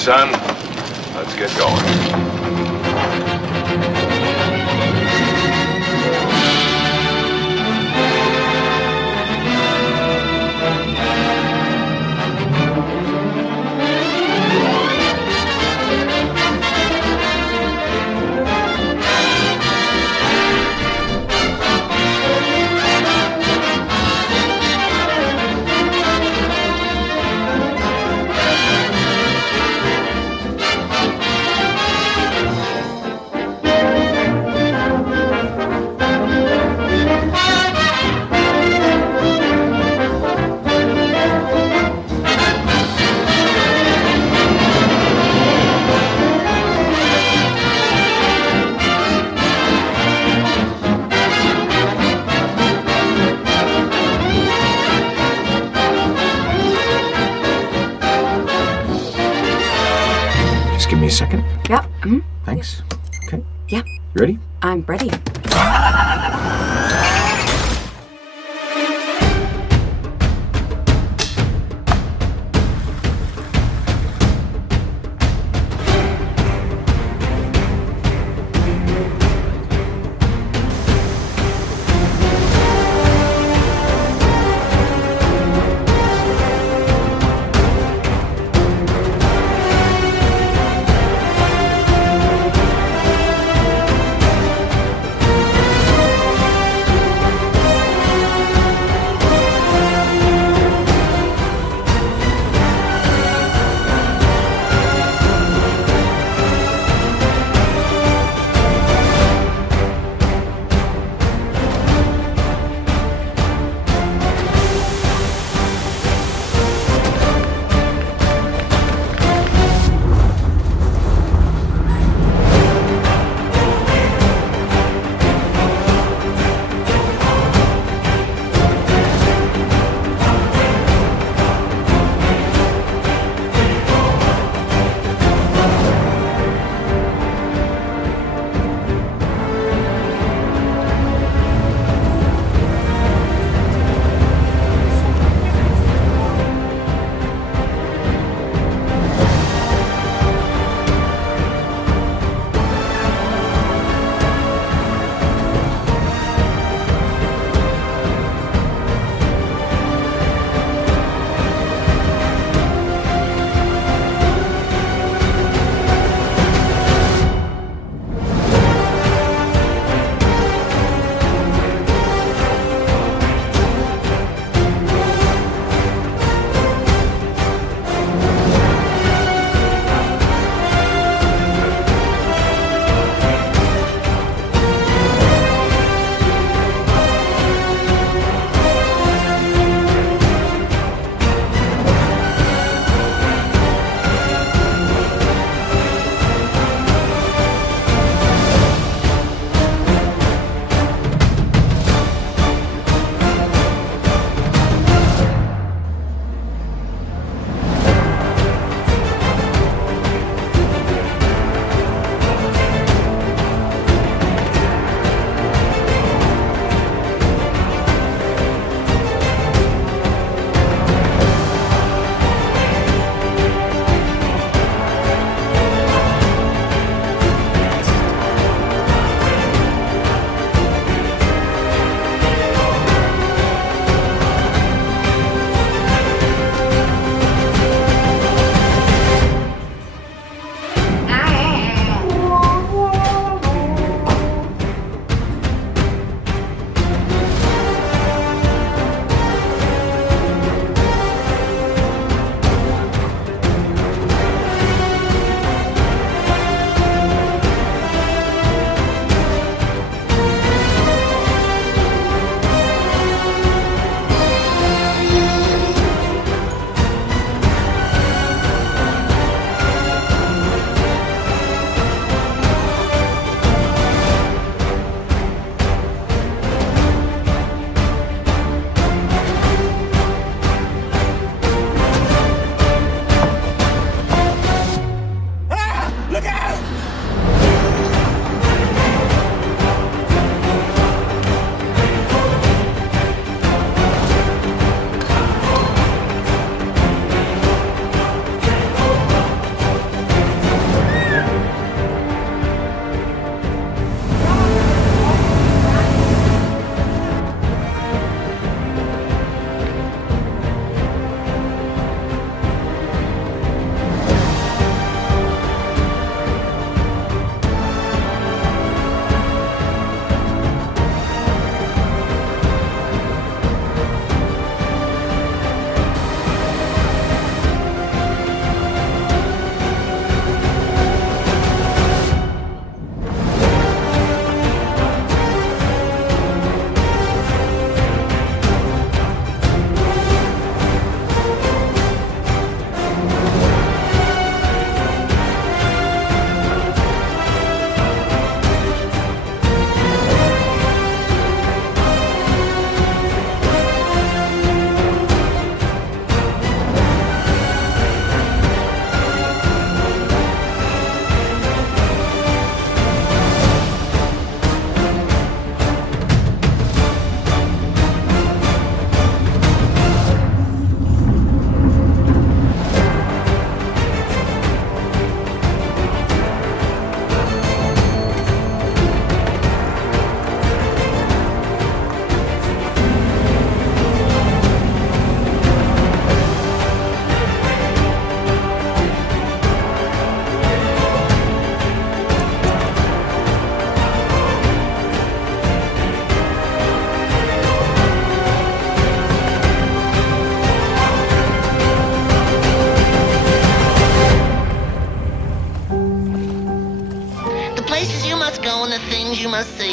son. Let's get going. Give me a second. Yep. Thanks. Okay. Yeah. You ready? I'm ready.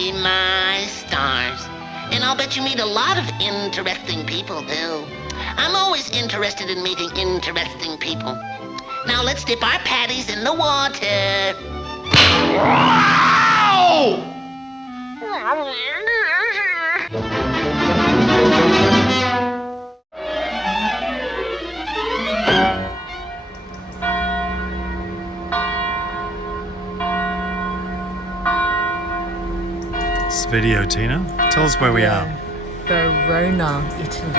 Mercy, my stars. And I'll bet you meet a lot of interesting people, too. I'm always interested in meeting interesting people. Now let's dip our patties in the water. This video, Tina. Tell us where we are. Verona, Italy.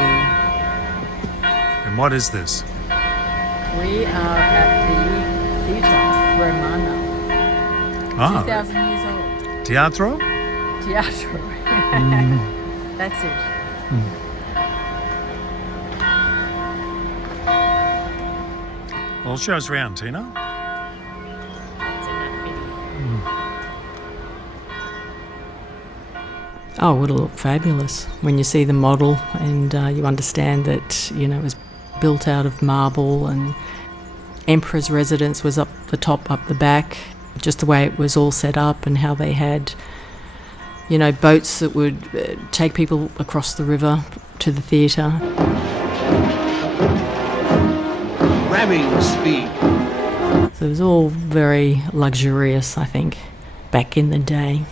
And what is this? We are at the Theatre Romana. 2,000 years old. Teatro? Teatro. That's it. Well, show us around, Tina. Oh, it'll look fabulous when you see the model and you understand that, you know, it was built out of marble and Emperor's residence was up the top, up the back, just the way it was all set up and how they had, you know, boats that would take people across the river to the theatre. Ramming speed. So it was all very luxurious, I think, back in the day.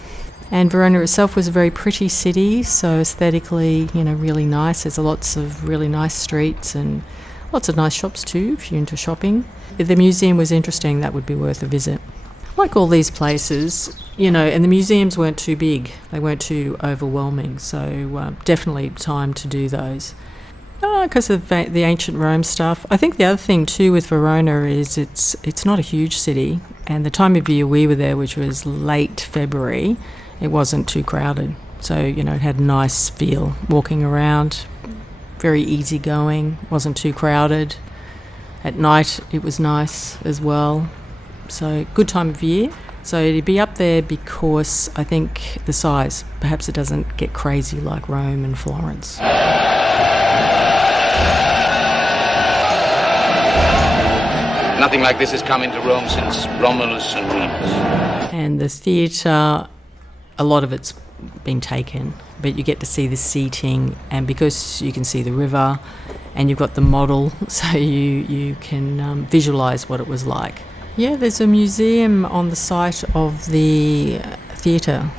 And Verona itself was a very pretty city, so aesthetically, you know, really nice. There's lots of really nice streets and lots of nice shops too, if you're into shopping. If the museum was interesting, that would be worth a visit. Like all these places, you know, and the museums weren't too big. They weren't too overwhelming, so definitely time to do those. Because of the ancient Rome stuff. I think the other thing too with Verona is it's not a huge city, and the time of year we were there, which was late February, it wasn't too crowded. So, you know, it had a nice feel walking around, very easygoing, wasn't too crowded. At night it was nice as well. So good time of year. So it'd be up there because I think the size, perhaps it doesn't get crazy like Rome and Florence. Nothing like this has come into Rome since Romulus and Remus. And the theatre, a lot of it's been taken, but you get to see the seating, and because you can see the river and you've got the model, so you can visualise what it was like. Yeah, there's a museum on the site of the theatre,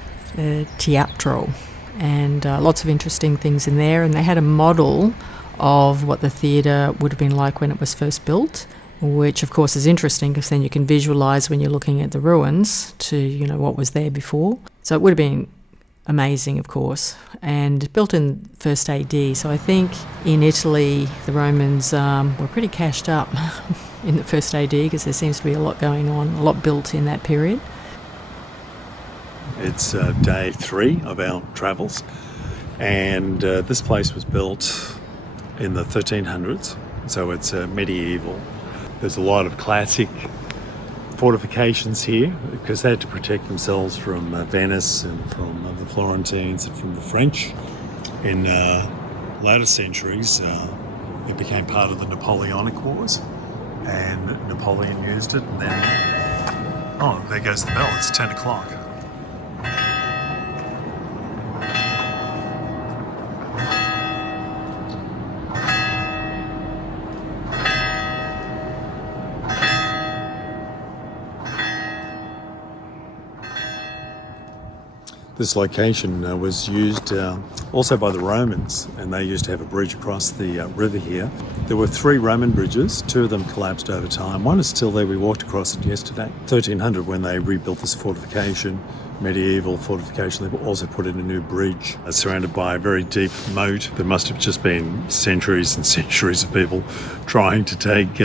Teatro, and lots of interesting things in there, and they had a model of what the theatre would have been like when it was first built, which of course is interesting because then you can visualise when you're looking at the ruins to, you know, what was there before. So it would have been amazing, of course, and built in first AD. So I think in Italy the Romans were pretty cashed up in the first AD because there seems to be a lot going on, a lot built in that period. It's day 3 of our travels, and this place was built in the 1300s, so it's medieval. There's a lot of classic fortifications here because they had to protect themselves from Venice and from the Florentines and from the French. In later centuries, it became part of the Napoleonic Wars, and Napoleon used it, and then, oh, there goes the bell, it's 10 o'clock. This location was used also by the Romans, and they used to have a bridge across the river here. There were 3 Roman bridges, 2 of them collapsed over time. One is still there, we walked across it yesterday. 1300 when they rebuilt this fortification, medieval fortification, they also put in a new bridge surrounded by a very deep moat. There must have just been centuries and centuries of people trying to take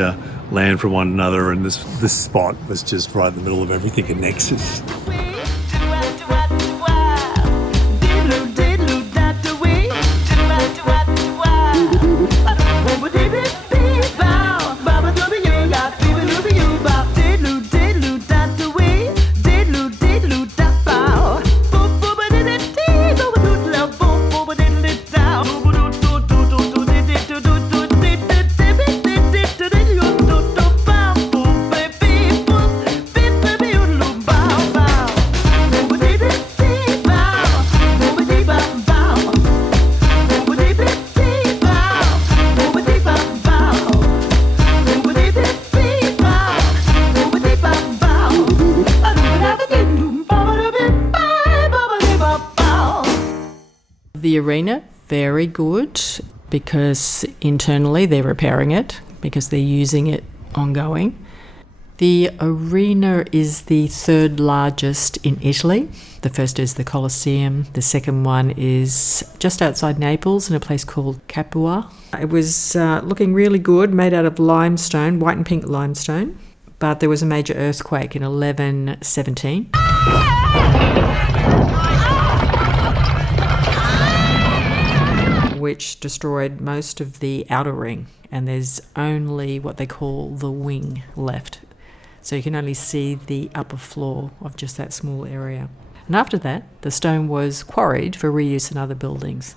land from one another, and this spot was just right in the middle of everything, a nexus. The arena, very good, because internally they're repairing it, because they're using it ongoing. The arena is the third largest in Italy. The first is the Colosseum. The second one is just outside Naples in a place called Capua. It was looking really good, made out of limestone, white and pink limestone. But there was a major earthquake in 1117. Which destroyed most of the outer ring, and there's only what they call the wing left. So you can only see the upper floor of just that small area. And after that, the stone was quarried for reuse in other buildings.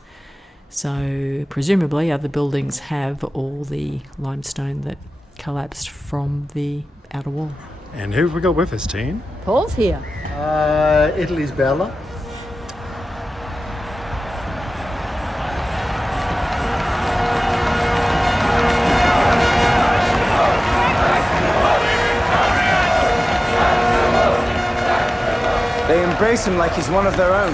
So presumably other buildings have all the limestone that collapsed from the outer wall. And who have we got with us, Tian? Paul's here. Italy's Bella. They embrace him like he's one of their own.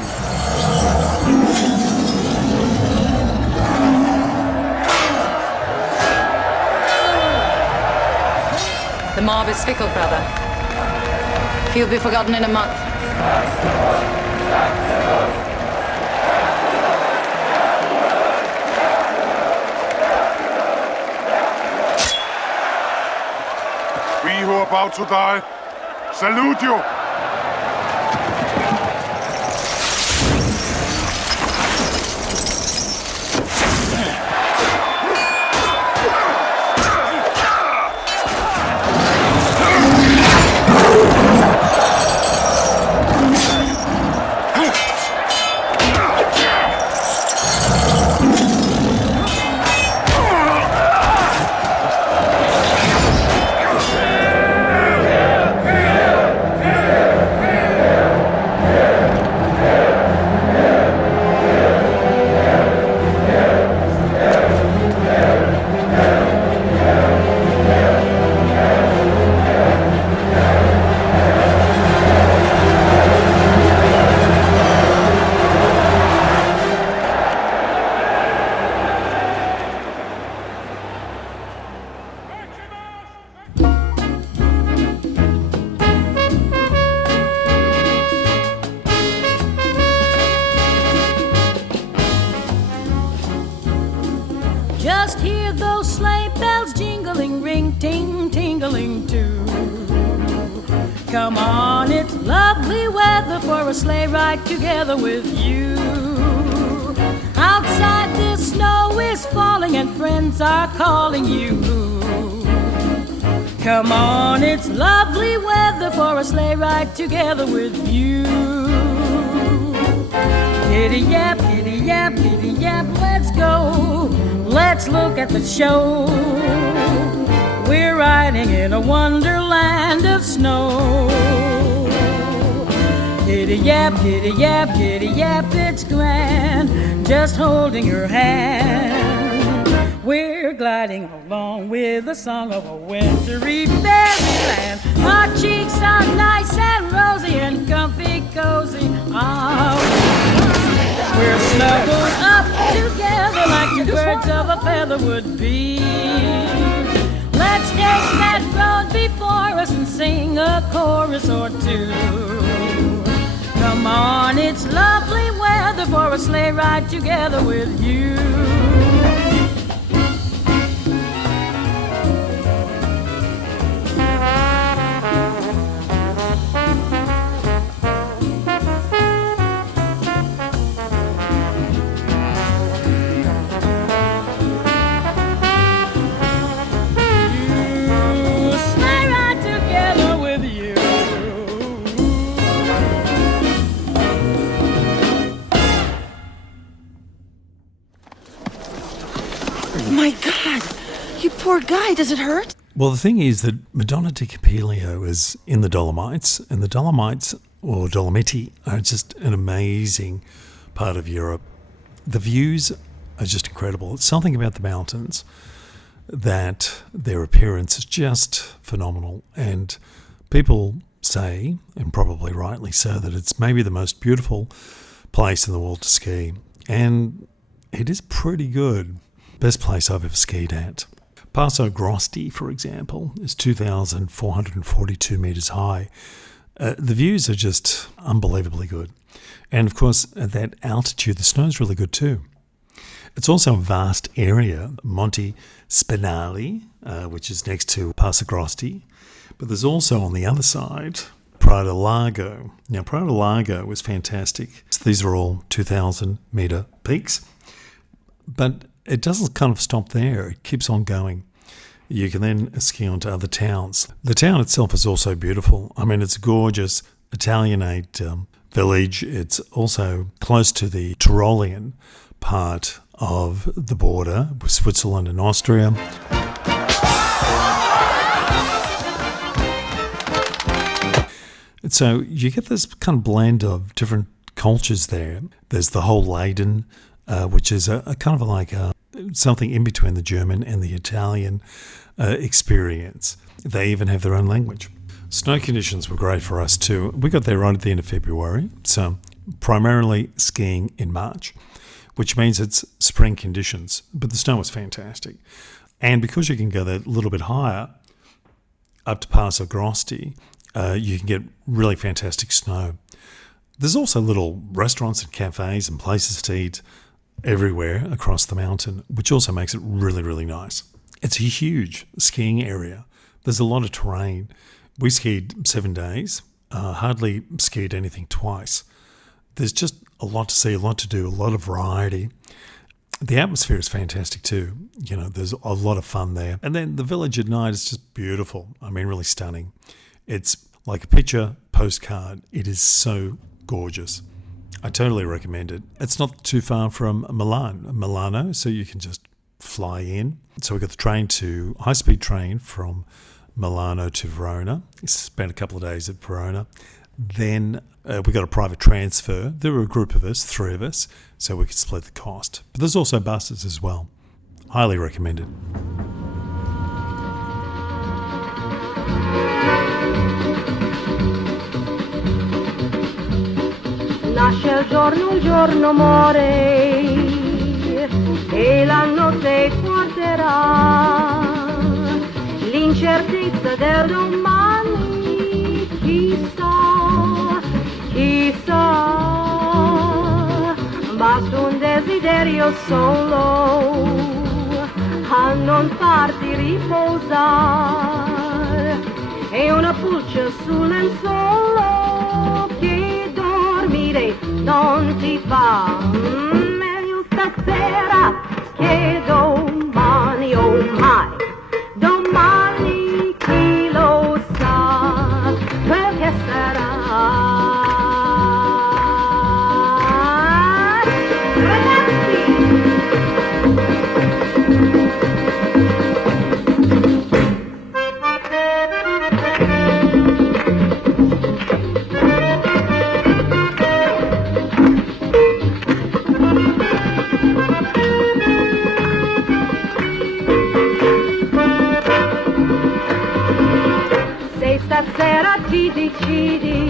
The mob is fickle, brother. He'll be forgotten in a month. We who are about to die, salute you! Just hear those sleigh bells jingling, ring, ting, tingling too. Come on, it's lovely weather for a sleigh ride together with you. Outside the snow is falling and friends are calling you. Come on, it's lovely weather for a sleigh ride together with you. Giddy yap, let's go. Let's look at the show. We're riding in a wonderland of snow. Giddy yap, it's grand, just holding your hand. We're gliding along with the song of a wintry fairyland. Our cheeks are nice and rosy and comfy, cozy. We're snuggled up together like two birds of a feather would be. Let's take that road before us and sing a chorus or two. Come on, it's lovely weather for a sleigh ride together with you. My God, you poor guy, does it hurt? Well, the thing is that Madonna di Campiglio is in the Dolomites, and the Dolomites, or Dolomiti, are just an amazing part of Europe. The views are just incredible. It's something about the mountains that their appearance is just phenomenal, and people say, and probably rightly so, that it's maybe the most beautiful place in the world to ski. and it is pretty good. Best place I've ever skied at. Passo Grossi, for example, is 2,442 metres high. The views are just unbelievably good. And of course, at that altitude, the snow's really good too. It's also a vast area, Monte Spinali, which is next to Passo Grossi. But there's also on the other side, Prado Largo. Now, Prado Largo was fantastic. So these are all 2,000 metre peaks. But it doesn't kind of stop there. It keeps on going. You can then ski on to other towns. The town itself is also beautiful. I mean, it's a gorgeous Italianate village. It's also close to the Tyrolean part of the border with Switzerland and Austria. So you get this kind of blend of different cultures there. There's the whole Leiden, which is a kind of like something in between the German and the Italian experience. They even have their own language. Snow conditions were great for us too. We got there right at the end of February, so primarily skiing in March, which means it's spring conditions, but the snow was fantastic. And because you can go there a little bit higher, up to Passo Grossi, you can get really fantastic snow. There's also little restaurants and cafes and places to eat everywhere across the mountain, which also makes it really, really nice. It's a huge skiing area. There's a lot of terrain. We skied 7 days, hardly skied anything twice. There's just a lot to see, a lot to do, a lot of variety. The atmosphere is fantastic too. You know, there's a lot of fun there. And then the village at night is just beautiful. I mean, really stunning. It's like a picture postcard. It is so gorgeous. I totally recommend it. It's not too far from Milano, so you can just fly in. So we got the high-speed train from Milano to Verona. Spent a couple of days at Verona. Then we got a private transfer. There were a group of us, 3 of us, so we could split the cost. But there's also buses as well. Highly recommended. Nasce il giorno muore e la notte guarderà l'incertezza del domani, chissà, basta un desiderio solo a non farti riposare e una pulce sul lenzuolo che dormire non ti fa. Meglio stasera che domani, oh mai, domani chi lo sa quel che sarà. Stasera ti decidi